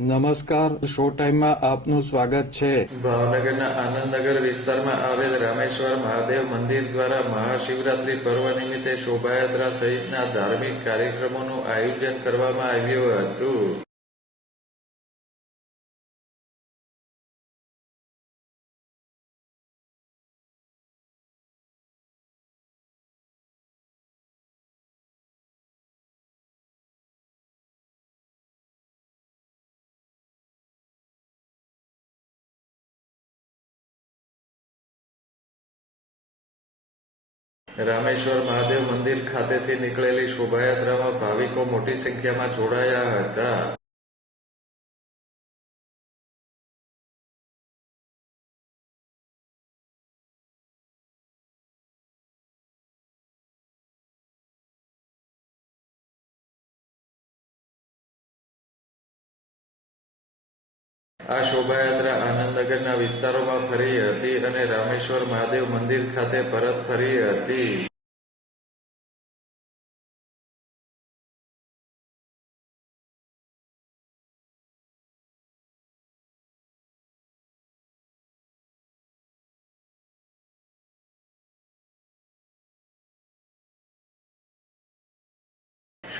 નમસ્કાર, શો ટાઈમમાં આપનું સ્વાગત છે. ભાવનગરના આનંદનગર વિસ્તારમાં આવેલ રામેશ્વર મહાદેવ મંદિર દ્વારા મહાશિવરાત્રી પર્વ નિમિત્તે શોભાયાત્રા સહિતના ધાર્મિક કાર્યક્રમોનું આયોજન કરવામાં આવ્યું હતું. રામેશ્વર મહાદેવ મંદિર ખાતેથી નીકળેલી શોભાયાત્રામાં ભાવિકો મોટી સંખ્યામાં જોડાયા હતા. આ શોભાયાત્રા આનંદનગરના વિસ્તારોમાં ફરી હતી અને રામેશ્વર મહાદેવ મંદિર ખાતે પરત ફરી હતી.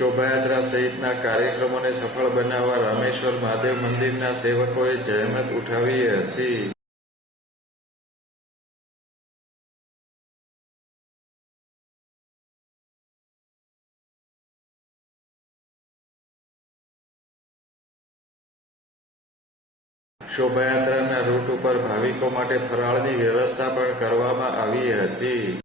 શોભાયાત્રા સહિતના કાર્યક્રમોને સફળ બનાવવા રામેશ્વર મહાદેવ મંદિરના સેવકોએ જહેમત ઉઠાવી હતી. શોભાયાત્રાના રૂટ ઉપર ભાવિકો માટે ફરાળની વ્યવસ્થા પણ કરવામાં આવી હતી.